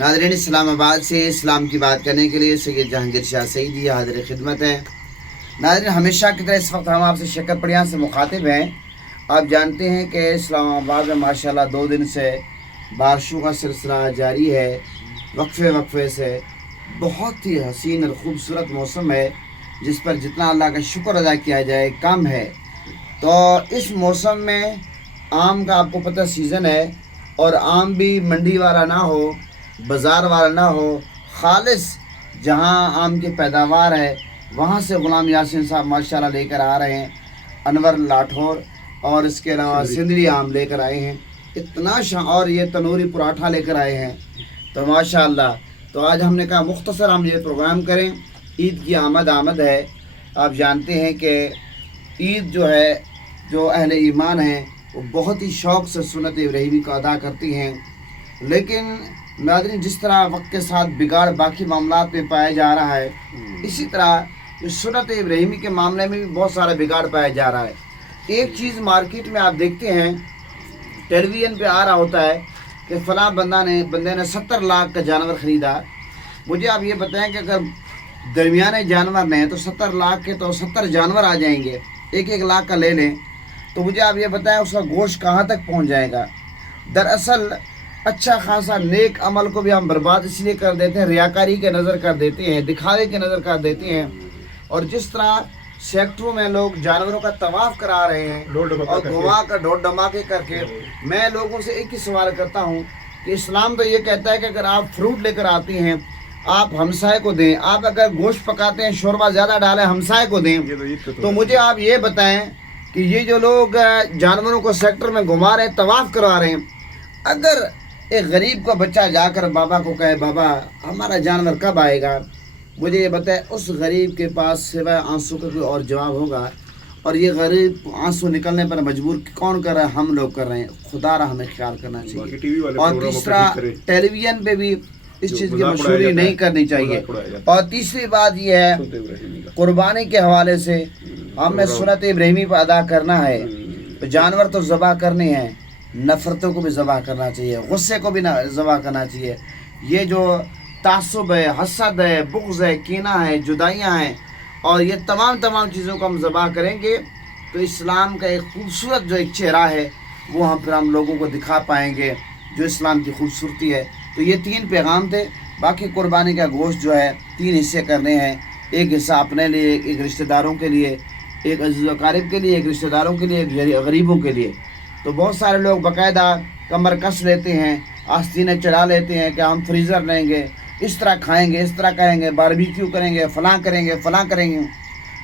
नाज़रीन, इस्लामाबाद से इस्लाम की बात करने के लिए सैयद जहांगीर शाह सईदी हाज़िर खिदमत है। नाज़रीन, हमेशा की तरह इस वक्त हम आपसे शक्करपड़ियाँ से मुखातिब हैं। आप जानते हैं कि इस्लामाबाद में माशाल्लाह 2 दिन से बारिशों का सिलसिला जारी है। वक्फे से बहुत ही हसीन और ख़ूबसूरत मौसम है, जिस पर जितना अल्लाह का शुक्र अदा किया जाए कम है। तो इस मौसम में आम का आपको पता सीज़न है, और आम भी मंडी वाला ना हो, बाज़ार वाला ना हो, खालिस जहाँ आम की पैदावार है वहाँ से ग़ुलाम यासीन साहब माशाल्लाह लेकर आ रहे हैं। अनवर लाठौर और इसके अलावा सिंदरी आम लेकर आए हैं, इतना और ये तनूरी पराठा लेकर आए हैं। तो माशाल्लाह, तो आज हमने कहा मुख्तसर हम ये प्रोग्राम करें। ईद की आमद है। आप जानते हैं कि ईद जो है, जो अहले ईमान हैं वो बहुत ही शौक़ से सुन्नत इब्राहिमी को अदा करती हैं। लेकिन नाज़रीन, जिस तरह वक्त के साथ बिगाड़ बाकी मामलात में पाया जा रहा है, इसी तरह इस सुन्नत इब्राहिमी के मामले में भी बहुत सारा बिगाड़ पाया जा रहा है। एक चीज़ मार्केट में आप देखते हैं, टेलीविज़न पे आ रहा होता है कि फ़लाँ बंदे ने 70 लाख का जानवर ख़रीदा। मुझे आप ये बताएं कि अगर दरमियाने जानवर ने तो 70 लाख के तो 70 जानवर आ जाएंगे, 1-1 लाख का ले लें, तो मुझे आप ये बताएं उसका गोश्त कहाँ तक पहुँच जाएगा। दरअसल अच्छा खासा नेक अमल को भी हम बर्बाद इसलिए कर देते हैं, रियाकारी के नज़र कर देते हैं, दिखावे के नज़र कर देते हैं। और जिस तरह सेक्टरों में लोग जानवरों का तवाफ़ करा रहे हैं और घुमा कर ढोल धमाके करके, मैं लोगों से एक ही सवाल करता हूँ कि इस्लाम तो ये कहता है कि अगर आप फ्रूट लेकर आती हैं आप हमसाए को दें, आप अगर गोश्त पकाते हैं शोरबा ज़्यादा डालें हमसाए को दें। तो मुझे आप ये बताएं कि ये जो लोग जानवरों को सेक्टर में घुमा रहे हैं, तवाफ़ करवा रहे हैं, अगर एक गरीब का बच्चा जाकर बाबा को कहे बाबा हमारा जानवर कब आएगा, मुझे ये बताए उस गरीब के पास सिवाय आंसू का कोई और जवाब होगा? और ये गरीब आंसू निकलने पर मजबूर कौन कर रहा है? हम लोग कर रहे हैं। खुदा रहा हमें ख्याल करना चाहिए। और तीसरा, टेलीविज़न पे भी इस चीज़ की मशहूरी नहीं करनी चाहिए। और तीसरी बात ये है, कुर्बानी के हवाले से हमें सुन्नत इब्राहिमी पर अदा करना है। तो जानवर तो ज़बह करने हैं, नफ़रतों को भी ज़बह करना चाहिए, गुस्से को भी ज़बह करना चाहिए। ये जो तासुब है, हसद है, बुग़्ज़ है, कीना है, जुदाइयाँ हैं, और ये तमाम चीज़ों को हम ज़बह करेंगे तो इस्लाम का एक खूबसूरत जो एक चेहरा है वो हम लोगों को दिखा पाएंगे, जो इस्लाम की खूबसूरती है। तो ये 3 पैगाम थे। बाकी कुर्बानी का गोश्त जो है 3 हिस्से करने हैं। एक हिस्सा अपने लिए, एक रिश्तेदारों के लिए, एक अज़ीज़ व अक़ारिब के लिए, एक रिश्तेदारों के लिए, एक गरीबों के लिए। तो बहुत सारे लोग बाकायदा कमर कस लेते हैं, आस्तीनें चढ़ा लेते हैं कि हम फ्रीज़र लेंगे, इस तरह खाएंगे, इस तरह करेंगे, बारबेक्यू करेंगे, फ़लाँ करेंगे।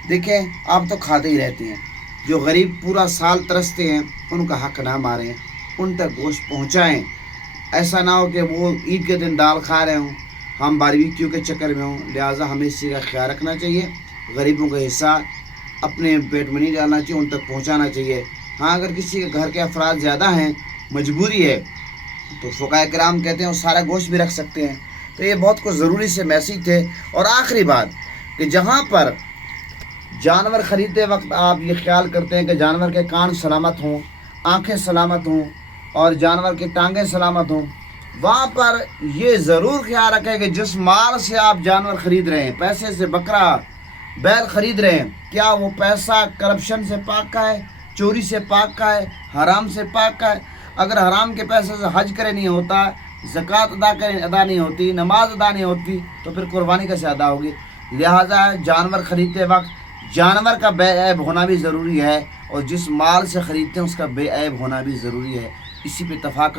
देखें, आप तो खाते ही रहते हैं। जो गरीब पूरा साल तरसते हैं उनका हक़ ना मारें, उन तक गोश्त पहुँचाएँ। ऐसा ना हो कि वो ईद के दिन दाल खा रहे हों, हम बारबेक्यू के चक्कर में हों। लिहाजा हमें इस चीज़ का ख्याल रखना चाहिए। गरीबों का हिस्सा अपने पेट में नहीं डालना चाहिए, उन तक पहुँचाना चाहिए। हाँ, अगर किसी के घर के अफराद ज़्यादा हैं, मजबूरी है, तो फ़ुक़हा किराम कहते हैं वो सारा गोश्त भी रख सकते हैं। तो ये बहुत कुछ ज़रूरी से मैसेज थे। और आखिरी बात कि जहाँ पर जानवर ख़रीदते वक्त आप ये ख्याल करते हैं कि जानवर के कान सलामत हों, आँखें सलामत हों और जानवर की टांगें सलामत हों, वहाँ पर ये ज़रूर ख्याल रखें कि जिस माल से आप जानवर ख़रीद रहे हैं, पैसे से बकरा बैल ख़रीद रहे हैं, क्या वो पैसा करप्शन से पाक का है, चोरी से पाक का है, हराम से पाक का है? अगर हराम के पैसे से हज करे नहीं होता, ज़कात अदा नहीं होती, नमाज अदा नहीं होती, तो फिर कुर्बानी कैसे अदा होगी? लिहाजा जानवर ख़रीदते वक्त जानवर का बेऐब होना भी ज़रूरी है, और जिस माल से ख़रीदते हैं उसका बेऐब होना भी ज़रूरी है। इसी पे इत्तफ़ाक़